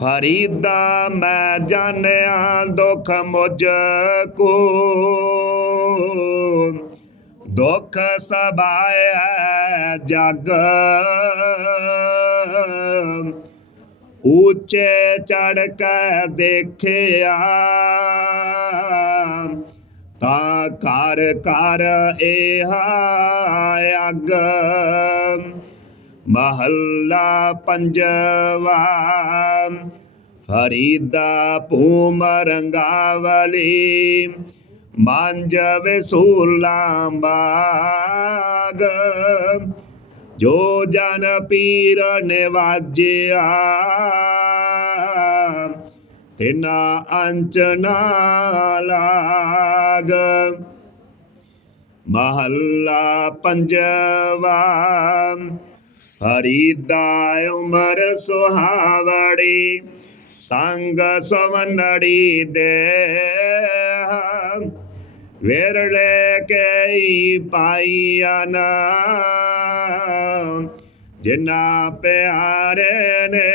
ਫਰੀਦਾ ਮੈਂ ਜਾਣਿਆ ਦੁਖ ਮੁਝ ਕੋ ਦੁਖ ਸਬਾਇਆ ਜਗ ਉੱਚੇ ਚੜ ਕੇ ਦੇਖਿਆ ਤਾ ਕਰ ਕਰ ਇਹ ਅਗ ਮਹੱਲਾ ਪੰਜਵਾ, ਫਰੀਦਾ ਭੂਮ ਰੰਗਾਵਲੀ ਮਾਂਜ ਵਸੂਲਾਬਾਗ ਜੋ ਜਨ ਪੀਰ ਨਿਵਾਜਿਆ। ਤਿਨਾ ਅੰਚ ਨਾ ਲਾਗ। ਮਹੱਲਾ ਪੰਜਵਾ ਹਰੀਦਾ ਉਮਰ ਸੁਹਾਵੜੀ ਸੰਗ ਸਵਨੜੀ ਦੇ ਵੇਰਲੇ ਕਈ ਪਾਈਆ ਨਾ ਜਿਨਾ ਪਿਆਰੇ ਨੇ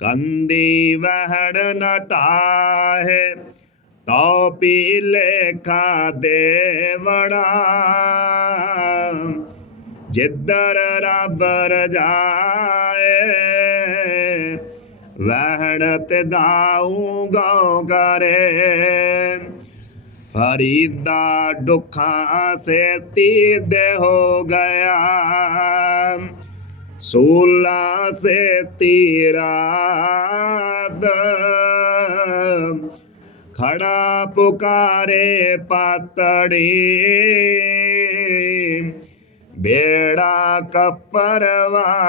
ਕੰਦੀ ਵਹਣ ਨਟਾਹੇ ਤਉ ਪੀ ਲੇਖਾ ਦੇਵਣਾ ਜਿੱਦਰ ਰੱਬ ਰਜਾਏ, ਵਹਿਣ ਤੇ ਦਾਉ ਗਉ ਕਰੇ। ਫਰੀਦਾ ਦੁੱਖਾਂ ਸੇ ਤੀਦੇ ਹੋ ਗਿਆ। ਸੂਲਾ ਸੇ ਤੀਰਾ ਖੜਾ ਪੁਕਾਰੇ ਪਾਤੜੀ। ਬੇੜਾ ਕਪਰਵਾਤ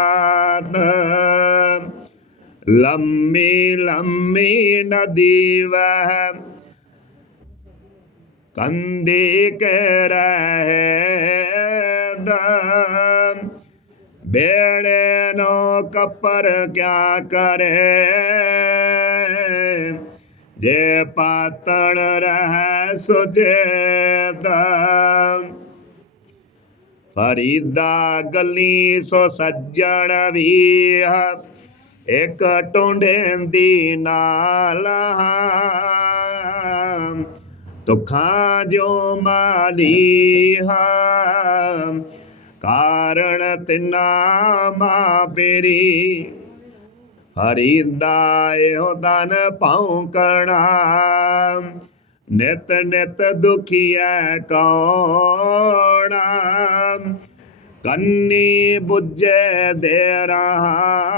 ਲੰਮੀ ਲੰਮੀ ਨਦੀ ਵਹਿ ਕੰਦੀ ਕੇ ਰਹੇ ਬੇੜੇ ਨੋ ਕਪਰ ਕਿਆ ਕਰੇ ਜੇ ਪਾਤਣ ਰਹਿ ਸੁਜੇਤ ਫਰੀਦਾ ਗਲੀ ਸੋ ਸੱਜਣ ਵੀ ਇੱਕ ਟੁੰਡੇਂਦੀ ਨਾਲ ਤੁਖਾਂ ਜੋ ਮਾਲੀ ਹਾਂ। ਕਾਰਣ ਤਿਨਾ ਮਾ ਪੇਰੀ। ਹਰੀਦਾ ਇਹੋ ਦਨ ਭੌਂਕਣਾ। ਨਿਤ ਨਿਤ ਦੁਖੀਐ ਕੌਣਾ? ਕੰਨੀ ਬੁੱਝੇ ਦੇ ਰਹਾ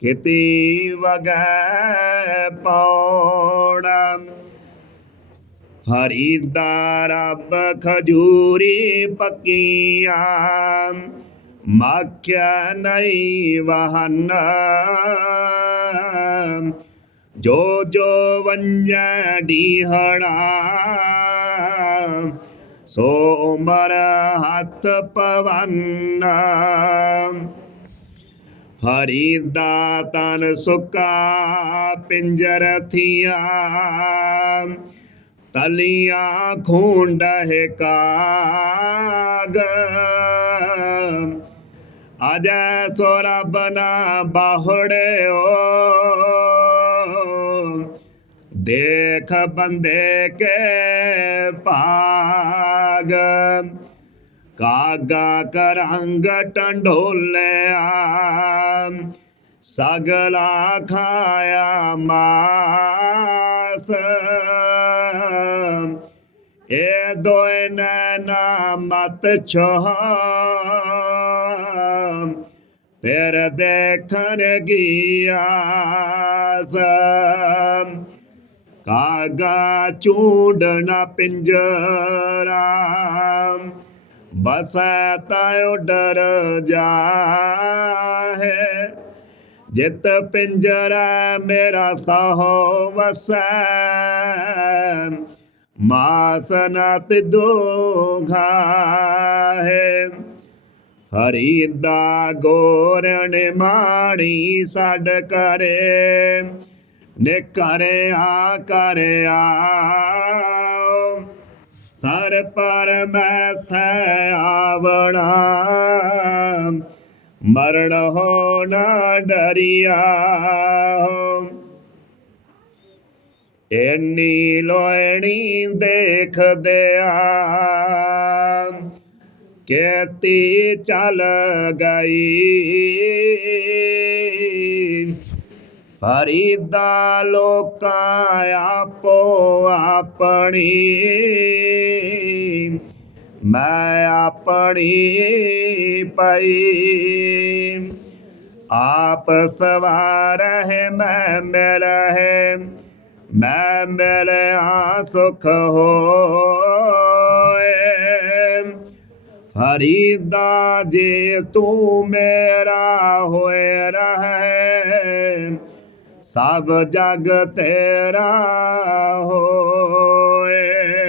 ਕਿਤੀ ਵਗੈ ਪੌੜਾ। ਹਰੀਦਾ ਰੱਬ ਖਜੂਰੀ ਪੱਕੀਆਂ, ਮੱਖਿਆ ਨਹੀਂ ਵਹਨ। ਜੋ ਜੋ ਵੰਜੈ ਢੀਹਣਾ ਸੋ ਉਮਰ ਹੱਥ ਪਵਨ। ਫਰੀਦਾ ਤਨ ਸੁਕਾ ਪਿੰਜਰ ਥੀਆ, ਤਲੀਆਂ ਖੂੰਡ ਹੈ ਕਾਗ। ਅਜੈ ਸੋ ਰੱਬ ਨਾ ਬਾਹੜਿਓ ਦੇਖ ਬੰਦੇ ਕੇ ਭਾਗ। ਕਾਗਾ ਕਰੰਗ ਟੰਡੋਲਿਆ, ਸਗਲਾ ਖਾਇਆ ਮਾਸ। ਇਹ ਦੋਇ ਨਾ ਮਤ ਛੋਹ, ਫਿਰ ਦੇਖਣ ਗਿਆਸ ਕਾਗਾ ਚੂੰਡਣਾ ਪਿੰਜਰਾ ਬਸੈ ਤਾਇਓ ਡਰ ਜਾਹੇ। ਜਿਤ ਪਿੰਜਰਾ ਮੇਰਾ ਸਹੋ ਵਸੈ ਮਾਸਨਤ ਦੋਘਾ ਹੈ ਫਰੀਦਾ ਗੋਰਣ ਮਾਣੀ ਸਾਡ ਕਰੇ ਨੇ ਕਰਿਆ ਕਰਿਆ ਸਰ ਪਰ ਮੈਥੈ ਆਵਣਾ। ਮਰਨ ਹੋ ਨਾ ਡਰਿਆ। ਇੰਨੀ ਲੋਇਣੀ ਆ। ਕੇਤੀ ਚੱਲ ਗਈ। ਫਰੀਦਾ ਲੋਕਾਂ ਆਪੋ ਆਪਣੀ। ਮੈਂ ਆਪਣੀ ਪਈ। ਆਪ ਸਵਾਰ ਮੈਂ ਮਿਲ ਮੈਂ ਮਿਲਿਆ ਸੁਖ ਹੋਏ। ਫਰੀਦਾ, ਜੇ ਤੂੰ ਮੇਰਾ ਹੋਏ ਰਹੇ। ਸਭ ਜਗ ਤੇਰਾ ਹੋਏ।